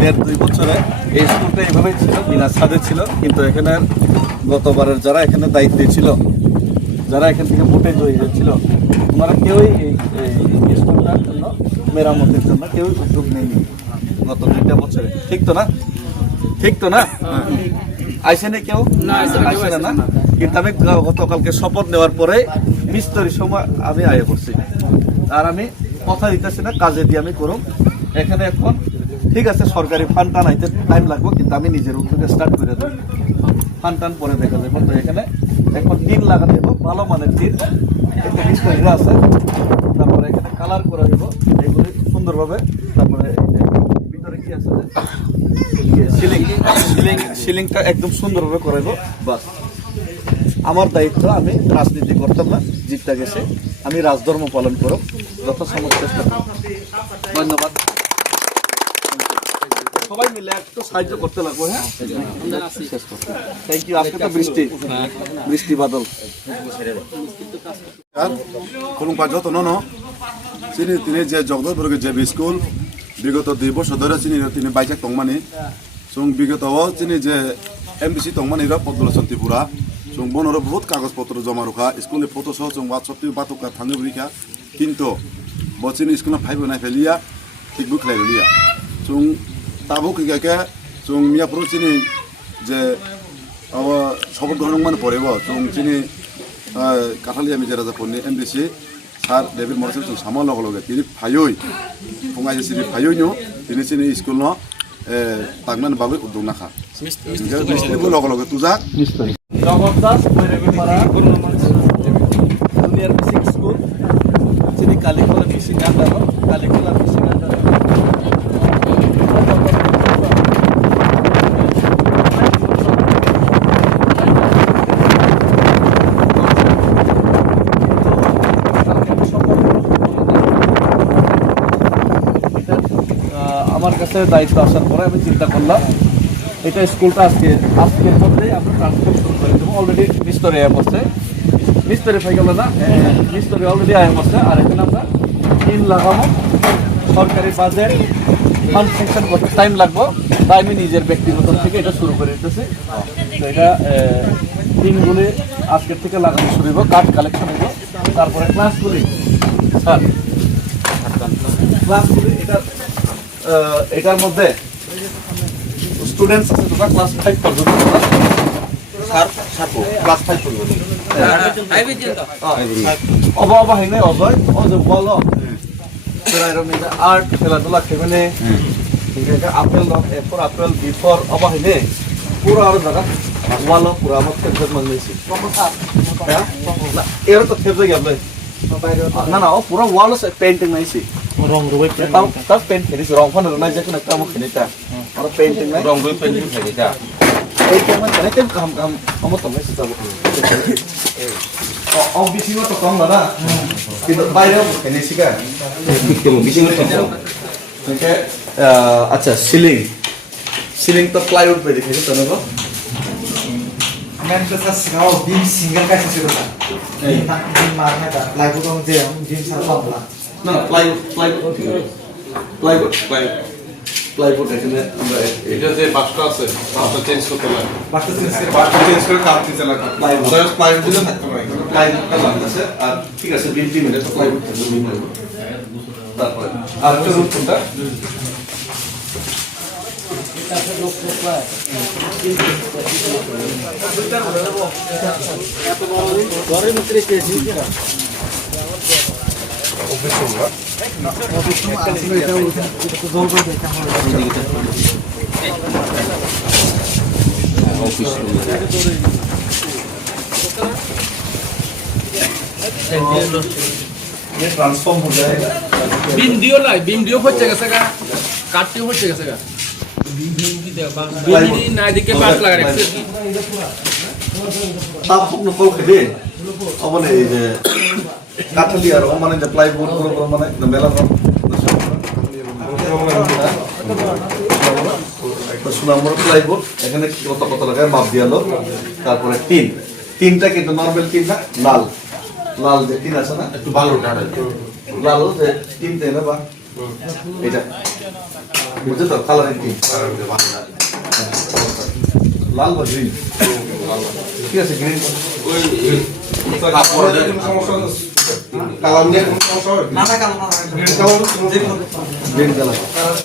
দেড়-দুই বছরে এই স্কুলটা এইভাবেই ছিল, বিনা ছাদে ছিল। কিন্তু এখানে গতবারের যারা এখানে দায়িত্বে ছিল, যারা এখান থেকে ভোটে জয়ী হয়েছিল, ওনারা কেউই এই স্কুলটার জন্য মেরামতের জন্য কেউ উদ্যোগ নেয়নি গত 2টা বছরে। ঠিক তো না? ঠিক তো না? আইসেনি কেউ? আইসে না। কিন্তু আমি গতকালকে শপথ নেওয়ার পরে মিস্তরি সময় আমি আয়ে করছি, আর আমি কথা দিতেছি না, কাজে দিয়ে আমি করুম। এখানে এখন ঠিক আছে সরকারি ফান্ড টান আইতে টাইম লাগবে, কিন্তু আমি নিজের উদ্যোগে স্টার্ট করে দেবো। ফান্ড টান পরে দেখা যাবে। তো এখানে এখন টিন লাগা দেবো, ভালো মানের টিন, একটু মিস্ত্রিরা আছে। তারপরে এখানে কালার করে দেবো এগুলি সুন্দরভাবে। তারপরে ভিতরে কি আছে সিলিংটা একদম সুন্দরভাবে করাইবো। বাস আমার দায়িত্ব। আমি রাজনীতি করতাম না, জিততে গেছে। আমি রাজধর্ম পালন করব, যথাসম্ভব চেষ্টা করব। ধন্যবাদ। সবাই মিলে একটু সাহায্য করতে লাগবে। হ্যাঁ, থ্যাংক ইউ। আজকে তো বৃষ্টি বাদল খুলুমপা যত ন চিনি তিনি যে জগদলপুরের যে স্কুল বিগত 2 বছর ধরে তিনি বাইকে টংমানি जों বিগতও চিনি যে এমবিসি টংমানি পদ্মলোচন ত্রিপুরা जों বনর বহুত কাগজপত্র জমা রখা স্কুলের ফটো সহ जों হোয়াটসঅ্যাপ বাতকা থাঙ্গে বরিখা কিন্তু বচিনি স্কুলে ফাইব নাই ফেলিয়া ঠিক বুকলাই লিয়া जों তাবো কিগাকে जों মিয়াপুর চিনি যে শপথ গ্রহণ মানে পড়েব जों চিনি কাঠালিয়া মিজেরাজাপুরনি এমবিসি সার ডেভিড মরসেল जों সামা লগে লগে তিনি ফাইই फंगाय सिरि फाइनो তিনি চিনি স্কুল ন তাকমান বাবে উদ্যোগ নাখা মিস্ত্রিবো লগে লগে thuja জগদ্দাস Bairagipara junior basic school চিনি কালিকলা মিশিং আন্ডার কালিকলা মিশিং আন্ডার আমার কাছে দায়িত্ব আসার পরে আমি চিন্তা করলাম এটা স্কুলটা আজকের মধ্যেই আমরা ট্রান্সফার শুরু করে দেবো। অলরেডি মিস্তরি আয়া পড়ছে, মিস্তরি পাই গেল না, মিস্তরি অলরেডি আয়া পড়ছে। আর এখানে আমরা টিন লাগাবো, সরকারি বাজেট ফান্ড সেকশন করতে টাইম লাগবো, তাই আমি নিজের ব্যক্তিগত থেকে এটা শুরু করে দিতেছি। তো এটা টিনগুলি আজকের থেকে লাগানো শুরু হইব, কাঠ কালেকশন হইব। তারপরে ক্লাসগুলি স্যার ক্লাসগুলি এটার মধ্যে স্টুডেন্টস আছে তোমরা ক্লাস 5 পর্যন্ত স্যার সাপো ক্লাস 5 পর্যন্ত অবা হেনে অজয় অজয় বলো সেরাইরো মিলে আর্ট খেলাধুলা খেবেনে ইংরেজি আপেল এরপর আপেল বিফোর অবা হেনে পুরো আর জায়গা ওয়ালো পুরো আমার খেলতে মন নিছি হ্যাঁ এর তো খেলতে গেলে না না ও পুরো ওয়াল পেইন্টিং নাইছি রং রুই তার পেইন্ট খেলিস রং ফান নাই যে কোন একটা মুখ খেলিতা আর পেইন্টিং নাই রং রুই পেইন্টিং খেলিতা এই কেমন জানে তেম কাম আমার তো মেসেজ যাবো অবভিয়াসলি তো কম না কিন্তু বাইরেও খেলিছি কা কেমন বিশিং তো ওকে আচ্ছা সিলিং তো প্লাইউড पे দেখেছো তো না मैं तो सर सिखाओ बीम सिंगल कैसे शुरू था बीम मारने का प्लाईवुड में दे बीम सर पापला না প্লাইউড এখানে আমরা এটা যে বাসটা আছে বাসটা চেঞ্জ করতে লাগে बात तो বাসটা চেঞ্জ করে কাট দিতে লাগে প্লাইউড দিলে থাকতে পারে প্লাইউডটা লাগতেছে। আর ঠিক আছে 20 মিনিট প্লাইউড থাকবে। তারপরে আর একটা রুট কোনটা ঘরের ভিতরে কেজি ये ट्रांसफॉर्म हो जाएगा। बीम दियो ला बीम दियो हो जाएगा सगा काटते हो जाएगा सगा बीम की दे बीम ना दिखे पास लगा रखे ताप को नको खेबे মানে এই যে কাঠালি আর মানে যে প্লাইবোর্ড গুলো মানে মেলা সুনামর প্লাইবোর্ড এখানে কত কত লাগায় মাপ দিয়ালো তারপরে তিনটা কিন্তু নরমাল তিন না লাল লাল যে তিন আছে না একটু ভালো টাটা লাল যে তিনটে না বা এটা বুঝছো তো কালারিং তিন লাল বা গ্রিন ঠিক আছে গ্রিন ওই কাপড়ের কোনো সমস্যা কালার নিয়ে কোনো সমস্যা হয় না না কালো না গ্রিন কালার গ্রিন কালার